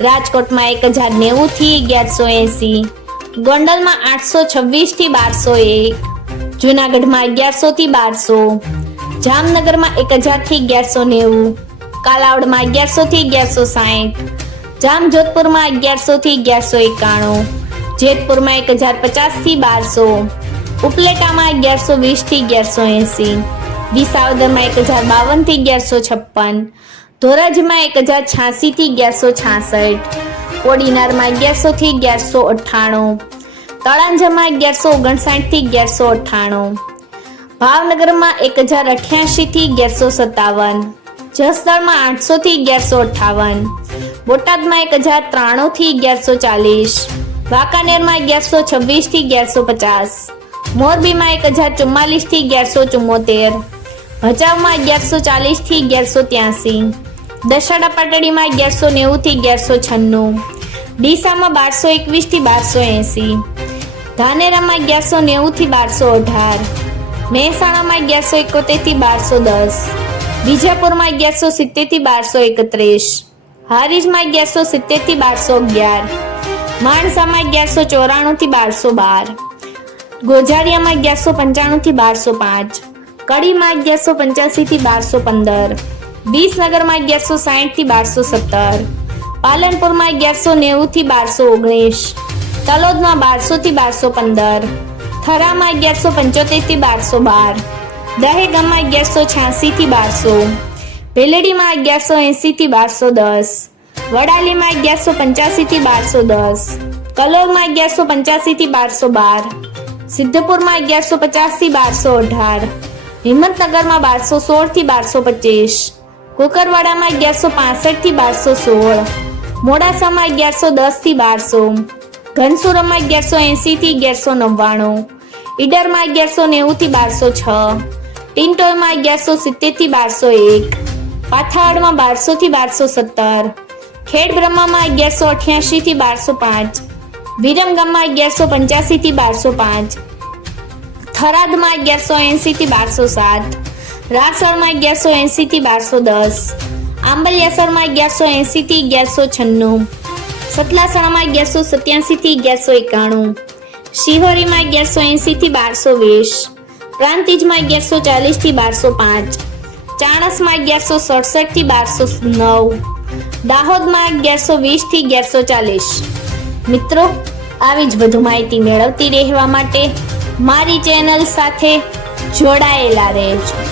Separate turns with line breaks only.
રાજકોટમાં એક હજાર નેવું થી અગિયારસો એસી. ગોંડલમાં આઠસો છવ્વીસથી બારસો એક. જુનાગઢમાં અગિયારસો થી બારસો. જામનગરમાં એક હજારથી અગિયારસો નેવું. કાલાવડમાં અગિયારસો થી અગિયારસો સાઠ. જામજોધપુરમાં અગિયારસો થી અગિયારસો એકાણું. જેતપુરમાં એક હજાર પચાસથી બારસો. ઉપલેટામાં અગિયારસો વીસથી અગિયારસો એસી. વિસાવદરમાં એક હજાર બાવનથી અગિયારસો છપ્પન. ધોરાજીમાં એક હજાર છ્યાસી થી અગિયારસો છાસઠ કોડીનારમાં અગિયારસો થી અગિયારસો અઠ્ઠાણું. તળાંજામાં અગિયારસો ઓગણસાઠથી અગિયારસો અઠ્ઠાણું. ભાવનગરમાં એક હજાર અઠ્યાસી થી અગિયારસો સત્તાવન. જસદણમાં આઠસો થી અગિયારસો અઠ્ઠાવન. બોટાદમાં એક હજાર ત્રાણું થી અગિયારસો ચાલીસ. વાંકાનેરમાં અગિયારસો છવ્વીસથી અગિયારસો પચાસ. મોરબીમાં એક હજાર ચુમ્માલીસથી અગિયારસો ચુમ્મોતેર. ભચાઉમાં અગિયારસો ચાલીસથી અગિયારસો ત્યાસી. દશાડા પાટડીમાં અગિયારસો નેવું થી અગિયારસો છન્નું. ડીસામાં બારસો એકવીસથી બારસો એંસી. ધાનેરામાં અગિયારસો નેવું થી બારસો અઢાર. મહેસાણામાં અગિયારસો એકોતેરથી બારસો દસ. બીજાપુરમાં અગિયારસો સિત્તેરથી બારસો એકત્રીસ. હારીજમાં અગિયારસો સિત્તેરથી બારસો અગિયાર. માણસામાં અગિયારસો ચોરાણું થી બારસો બાર. ગોઝારિયામાં અગિયારસો પંચાણું થી બારસો પાંચ. કડીમાં અગિયારસો પંચ્યાસી થી બારસો પંદર. વિસનગરમાં અગિયારસો સાહીઠથી બારસો સત્તર. પાલનપુરમાં અગિયારસો નેવું થી બારસો ઓગણીસ. તલોદમાં બારસો થી બારસો પંદર. થરામાં અગિયારસો પંચોતેરથી બારસો બાર. દહેગામમાં અગિયારસો છ્યાસી થી બારસો. ભેલડીમાં અગિયારસો એંસી થી બારસો દસ. વડાલીમાં અગિયારસો પંચ્યાસી થી બારસો દસ. કલોલમાં અગિયારસો પંચ્યાસી થી બારસો બાર. સિદ્ધપુરમાં અગિયારસો પચાસથી બારસો અઢાર. હિંમતનગરમાં બારસો સોળથી બારસો પચીસ. કુકરવાડામાં અગિયારસો પાસઠથી બારસો સોળ. મોડાસામાં અગિયારસો દસથી બારસો. ઘનસુરમમાં અગિયારસો એંસી થી અગિયારસો નવ્વાણું. ઈડરમાં અગિયારસો નેવું થી બારસો છ. ટિન્ટોયમાં અગિયારસો સિત્તેરથી બારસો એક. પાથાવાડમાં બારસો થી બારસો સત્તર. ખેડ બ્રહ્મામાં અગિયારસો અઠ્યાસી થી બારસો પાંચ. વિરમગામમાં અગિયારસો પંચ્યાસી થી બારસો પાંચ. થરાદમાં અગિયારસો એંસી થી બારસો સાત. રાસણમાં અગિયારસો એંસીથી બારસો દસ. આંબલિયાસરમાં અગિયારસો એંસી થી અગિયારસો છન્નું. સતલાસણામાં અગિયારસો સત્યાસી થી અગિયારસો એકાણું. શિહોરીમાં અગિયારસો એંસીથી બારસો વીસ. પ્રાંતિજમાં અગિયારસો ચાલીસથી બારસો પાંચ. ચાણસમાં અગિયારસો સડસઠથી બારસો નવ. દાહોદમાં અગિયારસો વીસથી અગિયારસો ચાલીસ. મિત્રો, આવી જ વધુ માહિતી મેળવતી રહેવા માટે મારી ચેનલ સાથે જોડાયેલા રહેજો.